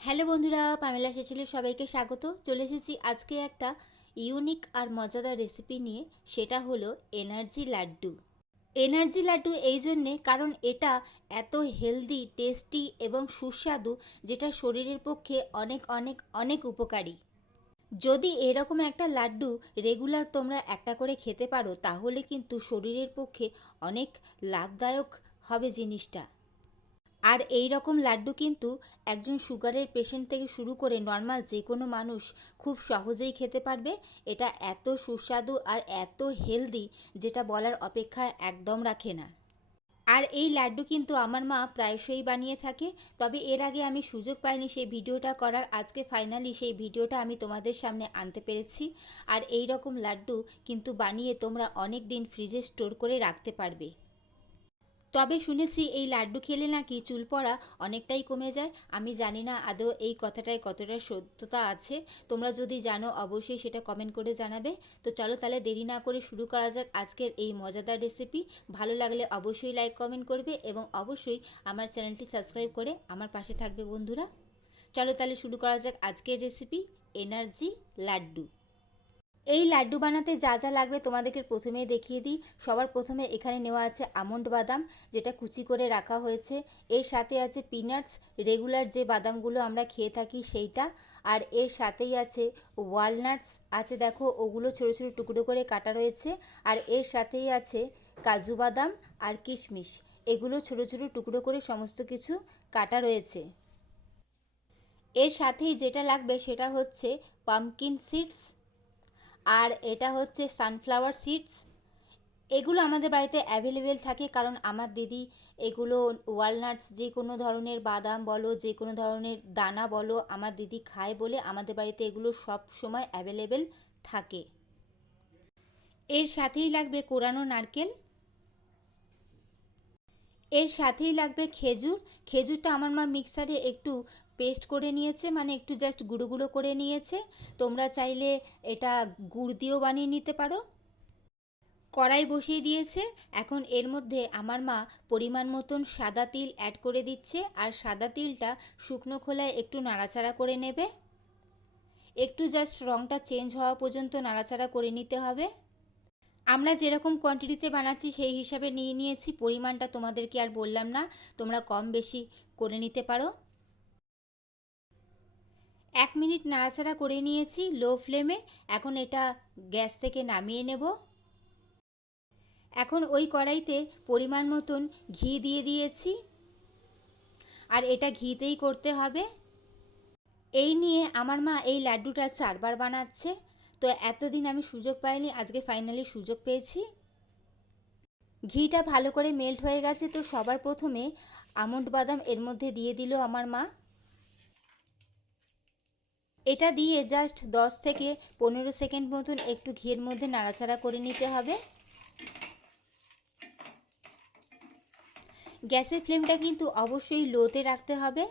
Hello বন্ধুরা, Pamela সেচিলের সবাইকে স্বাগত। চলে এসেছি আজকে একটা ইউনিক আর মজাদার রেসিপি নিয়ে, সেটা হলো এনার্জি লাড্ডু। এনার্জি লাড্ডু এই জন্যে কারণ এটা এত হেলদি টেস্টি এবং সুস্বাদু, যেটা শরীরের পক্ষে অনেক অনেক অনেক উপকারী। যদি এরকম একটা লাড্ডু রেগুলার তোমরা একটা করে খেতে পারো, তাহলে কিন্তু শরীরের পক্ষে অনেক লাভদায়ক হবে জিনিসটা। আর এই রকম লাড্ডু কিন্তু একজন সুগারের পেশেন্ট থেকে শুরু করে নর্মাল যে কোনো মানুষ খুব সহজেই খেতে পারবে। এটা এত সুস্বাদু আর এত হেলদি যেটা বলার অপেক্ষা একদম রাখে না। আর এই লাড্ডু কিন্তু আমার মা প্রায়শই বানিয়ে থাকে। তবে এর আগে আমি সুযোগ পাইনি সেই ভিডিওটা করার। আজকে ফাইনালি সেই ভিডিওটা আমি তোমাদের সামনে আনতে পেরেছি। আর এই রকম লাড্ডু কিন্তু বানিয়ে তোমরা অনেক দিন ফ্রিজে স্টোর করে রাখতে পারবে। তবে শুনেছি এই লাড্ডু খেলে নাকি চুল পড়া অনেকটাই কমে যায়। আমি জানি না আদৌ এই কথাটায় কতটা সত্যতা আছে। তোমরা যদি জানো, অবশ্যই সেটা কমেন্ট করে জানাবে। তো চলো তাহলে দেরি না করে শুরু করা যাক আজকের এই মজাদার রেসিপি ভালো লাগলে অবশ্যই লাইক কমেন্ট করবে এবং অবশ্যই আমার চ্যানেলটি সাবস্ক্রাইব করে আমার পাশে থাকবে বন্ধুরা। চলো তাহলে শুরু করা যাক আজকের রেসিপি এনার্জি লাড্ডু। এই লাড্ডু বানাতে যা যা লাগবে তোমাদেরকে প্রথমেই দেখিয়ে দিই। সবার প্রথমে এখানে নেওয়া আছে আমন্ড বাদাম, যেটা কুচি করে রাখা হয়েছে। এর সাথে আছে পিনাটস রেগুলার যে বাদামগুলো আমরা খেয়ে থাকি সেইটা। আর এর সাথেই আছে ওয়ালনাটস আছে দেখো, ওগুলো ছোটো ছোটো টুকরো করে কাটা রয়েছে। আর এর সাথেই আছে কাজু বাদাম আর কিশমিশ। এগুলো ছোটো ছোটো টুকরো করে সমস্ত কিছু কাটা রয়েছে। এর সাথেই যেটা লাগবে সেটা হচ্ছে পামকিন সিডস আর এটা হচ্ছে সানফ্লাওয়ার সিডস এগুলো আমাদের বাড়িতে অ্যাভেলেবেল থাকে কারণ আমার দিদি এগুলো ওয়ালনাটস যে কোনো ধরনের বাদাম বলো, যে কোনো ধরনের দানা বলো আমার দিদি খায় বলে আমাদের বাড়িতে এগুলো সব সময় অ্যাভেলেবেল থাকে। এর সাথেই লাগবে কোরানো নারকেল। এর সাথেই লাগবে খেজুর। খেজুরটা আমার মা মিক্সারে একটু পেস্ট করে নিয়েছে মানে একটু জাস্ট গুঁড়ো গুঁড়ো করে নিয়েছে। তোমরা চাইলে এটা গুড় দিয়েও বানিয়ে নিতে পারো। কড়াই বসিয়ে দিয়েছে। এখন এর মধ্যে আমার মা পরিমাণ মতন সাদা তিল অ্যাড করে দিচ্ছে আর সাদা তিলটা শুকনো খোলায় একটু নাড়াচাড়া করে নেবে। একটু জাস্ট রঙটা চেঞ্জ হওয়া পর্যন্ত নাড়াচাড়া করে নিতে হবে। আমরা যেরকম কোয়ান্টিটিতে বানাচ্ছি, সেই হিসাবে নিয়ে নিয়েছি। পরিমাণটা তোমাদেরকে আর বললাম না। তোমরা কম বেশি করে নিতে পারো। এক মিনিট নাড়াচাড়া করে নিয়েছি লো ফ্লেমে। এখন এটা গ্যাস থেকে নামিয়ে নেব। এখন ওই কড়াইতে পরিমাণ মতন ঘি দিয়ে দিয়েছি। আর এটা ঘিতেই করতে হবে। এই নিয়ে আমার মা এই লাড্ডুটা চারবার বানাচ্ছে। তো এতদিন আমি সুযোগ পাইনি, আজকে ফাইনালি সুযোগ পেয়েছি। ঘিটা ভালো করে মেল্ট হয়ে গেছে, তো সবার প্রথমে আমন্ড বাদাম এর মধ্যে দিয়ে দিল আমার মা। এটা দিয়ে জাস্ট দশ থেকে পনেরো সেকেন্ড মতন একটু ঘিয়ের মধ্যে নাড়াচাড়া করে নিতে হবে। গ্যাসের ফ্লেমটা কিন্তু অবশ্যই লোতে রাখতে হবে।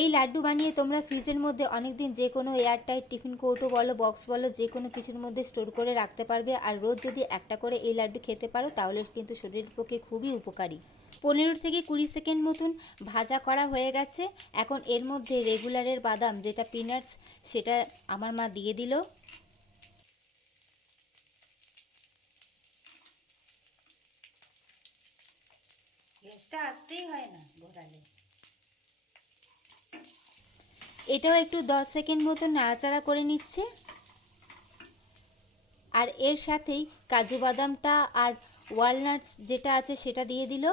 এই লাড্ডু বানিয়ে তোমরা ফ্রিজের মধ্যে অনেক দিন যে কোনো এয়ারটাইট, টিফিন কৌটো বলো, বক্স বলো, যে কোনো কিছুর মধ্যে স্টোর করে রাখতে পারবে। আর রোজ যদি একটা করে এই লাড্ডু খেতে পারো, তাহলে কিন্তু শরীরের পক্ষে খুবই উপকারী। পনেরো থেকে কুড়ি সেকেন্ড মতন ভাজা করা হয়ে গেছে। এখন এর মধ্যে রেগুলারের বাদাম, যেটা পিনাটস সেটা আমার মা দিয়ে দিল। আসতেই হয় না ঘোরালে এটাও একটু দশ সেকেন্ড মতো নাড়াচাড়া করে নিচ্ছে। আর এর সাথেই কাজু বাদামটা আর ওয়ালনাটস যেটা আছে সেটা দিয়ে দিল।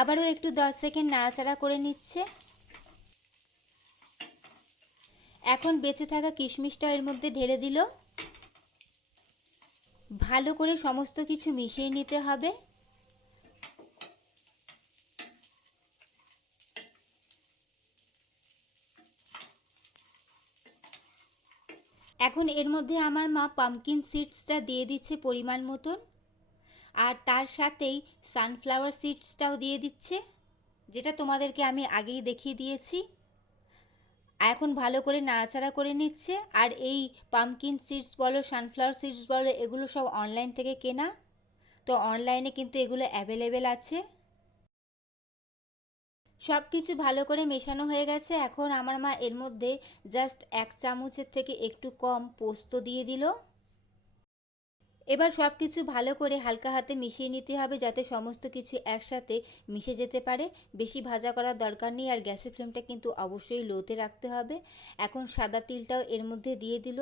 আবারও একটু দশ সেকেন্ড নাড়াচাড়া করে নিচ্ছে। এখন বেঁচে থাকা কিশমিশটা এর মধ্যে ঢেলে দিল। ভালো করে সমস্ত কিছু মিশিয়ে নিতে হবে। এখন এর মধ্যে আমার মা পামকিন সিডসটা দিয়ে দিচ্ছে পরিমাণ মতন। আর তার সাথেই সানফ্লাওয়ার সিডসটাও দিয়ে দিচ্ছে, যেটা তোমাদেরকে আমি আগেই দেখিয়ে দিয়েছি। এখন ভালো করে নাড়াচাড়া করে নিচ্ছে। আর এই পামকিন সিডস বলো সানফ্লাওয়ার সিডস বলো, এগুলো সব অনলাইন থেকে কেনা। তো অনলাইনে কিন্তু এগুলো অ্যাভেলেবেল আছে। সব কিছু ভালো করে মেশানো হয়ে গেছে। এখন আমার মা এর মধ্যে জাস্ট এক চামচের থেকে একটু কম পোস্ত দিয়ে দিল। এবার সব কিছু ভালো করে হালকা হাতে মিশিয়ে নিতে হবে যাতে সমস্ত কিছু একসাথে মিশে যেতে পারে। বেশি ভাজা করার দরকার নেই আর গ্যাসের ফ্লেমটা কিন্তু অবশ্যই লোতে রাখতে হবে। এখন সাদা তিলটাও এর মধ্যে দিয়ে দিল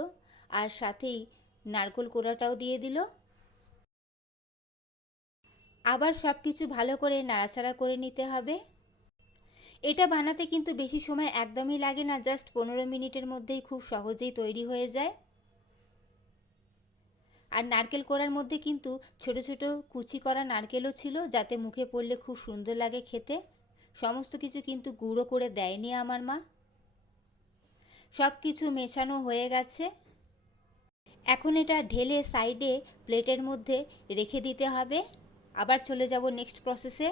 আর সাথেই নারকোল কোড়াটাও দিয়ে দিল। আবার সব কিছু ভালো করে নাড়াচাড়া করে নিতে হবে। এটা বানাতে কিন্তু বেশি সময় একদমই লাগে না, জাস্ট পনেরো মিনিটের মধ্যেই খুব সহজেই তৈরি হয়ে যায়। আর নারকেল কোড়ার মধ্যে কিন্তু ছোট ছোট কুচি করা নারকেলও ছিল, যাতে মুখে পড়লে খুব সুন্দর লাগে খেতে। সমস্ত কিছু কিন্তু গুঁড়ো করে দেয়নি আমার মা। সব কিছু মেশানো হয়ে গেছে। এখন এটা ঢেলে সাইডে প্লেটের মধ্যে রেখে দিতে হবে। আবার চলে যাব নেক্সট প্রসেসে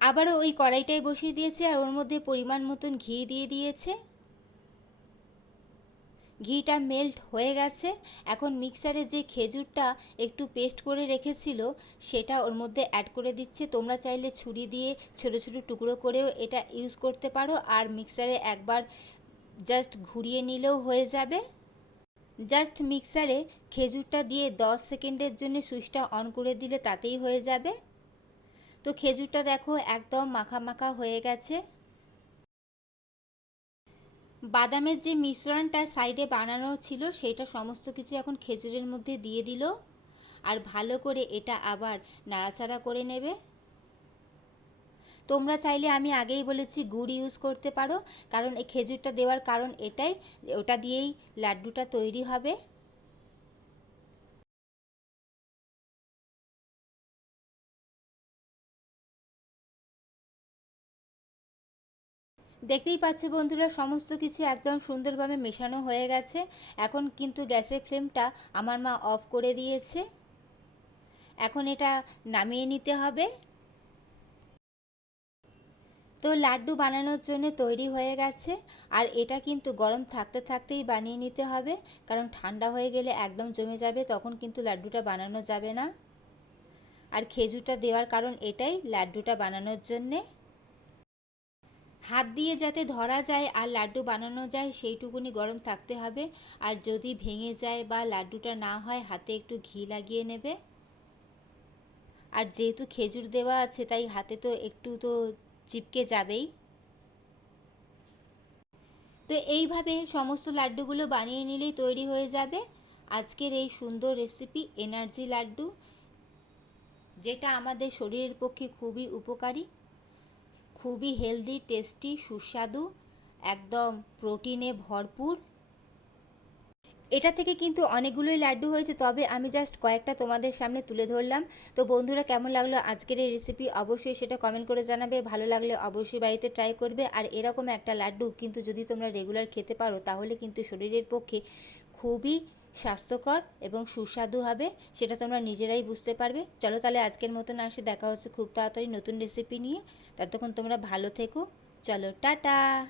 আবারও ওই কড়াইটাই বসিয়ে দিয়েছে, আর ওর মধ্যে পরিমাণ মতন ঘি দিয়ে দিয়েছে। ঘিটা মেল্ট হয়ে গেছে। এখন মিক্সারে যে খেজুরটা একটু পেস্ট করে রেখেছিল, সেটা ওর মধ্যে অ্যাড করে দিচ্ছে। তোমরা চাইলে ছুরি দিয়ে ছোটো ছোটো টুকরো করেও এটা ইউজ করতে পারো। আর মিক্সারে একবার জাস্ট ঘুরিয়ে নিলেও হয়ে যাবে। জাস্ট মিক্সারে খেজুরটা দিয়ে দশ সেকেন্ডের জন্য সুইচটা অন করে দিলে তাতেই হয়ে যাবে। তো খেজুরটা দেখো একদম মাখা মাখা হয়ে গেছে। বাদামের যে মিশ্রণটা সাইডে বানানো ছিল, সেটা সমস্ত কিছু এখন খেজুরের মধ্যে দিয়ে দিল। আর ভালো করে এটা আবার নাড়াচাড়া করে নেবে। তোমরা চাইলে আমি আগেই বলেছি গুড় ইউজ করতে পারো, কারণ এই খেজুরটা দেওয়ার কারণ এটাই, ওটা দিয়েই লাড্ডুটা তৈরি হবে। দেখতেই পাচ্ছ বন্ধুরা, সমস্ত কিছু একদম সুন্দরভাবে মেশানো হয়ে গেছে। এখন কিন্তু গ্যাসের ফ্লেমটা আমার মা অফ করে দিয়েছে। এখন এটা নামিয়ে নিতে হবে। তো লাড্ডু বানানোর জন্য তৈরি হয়ে গেছে। আর এটা কিন্তু গরম থাকতে থাকতেই বানিয়ে নিতে হবে। কারণ ঠান্ডা হয়ে গেলে একদম জমে যাবে, তখন কিন্তু লাড্ডুটা বানানো যাবে না। আর খেজুরটা দেওয়ার কারণ এটাই, লাড্ডুটা বানানোর জন্যে। হাত দিয়ে যাতে ধরা যায় আর লাড্ডু বানানো যায়, সেইটুকুনি গরম থাকতে হবে। আর যদি ভেঙে যায় বা লাড্ডুটা না হয়, হাতে একটু ঘি লাগিয়ে নেবে। আর যেহেতু খেজুর দেওয়া আছে, তাই হাতে তো একটু তো চিপকে যাবেই। তো এইভাবে সমস্ত লাড্ডুগুলো বানিয়ে নিলেই তৈরি হয়ে যাবে। আজকের এই সুন্দর রেসিপি এনার্জি লাড্ডু, যেটা আমাদের শরীরের পক্ষে খুবই উপকারী। খুবই হেলদি টেস্টি সুস্বাদু, একদম প্রোটিনে ভরপুর। এটা থেকে কিন্তু অনেকগুলোই লাড্ডু হয়েছে, তবে আমি জাস্ট কয়েকটা তোমাদের সামনে তুলে ধরলাম। তো বন্ধুরা, কেমন লাগল আজকের এই রেসিপি অবশ্যই সেটা কমেন্ট করে জানাবে। ভালো লাগলে অবশ্যই বাড়িতে ট্রাই করবে। আর এরকম একটা লাড্ডু কিন্তু যদি তোমরা রেগুলার খেতে পারো, তাহলে কিন্তু শরীরের পক্ষে খুবই স্বাস্থ্যকর এবং সুস্বাদু হবে, সেটা তোমরা নিজেরাই বুঝতে পারবে। চলো তাহলে আজকের মতন আসে দেখা হচ্ছে খুব তাড়াতাড়ি নতুন রেসিপি নিয়ে। ততক্ষণ তোমরা ভালো থেকো। চলো, টাটা!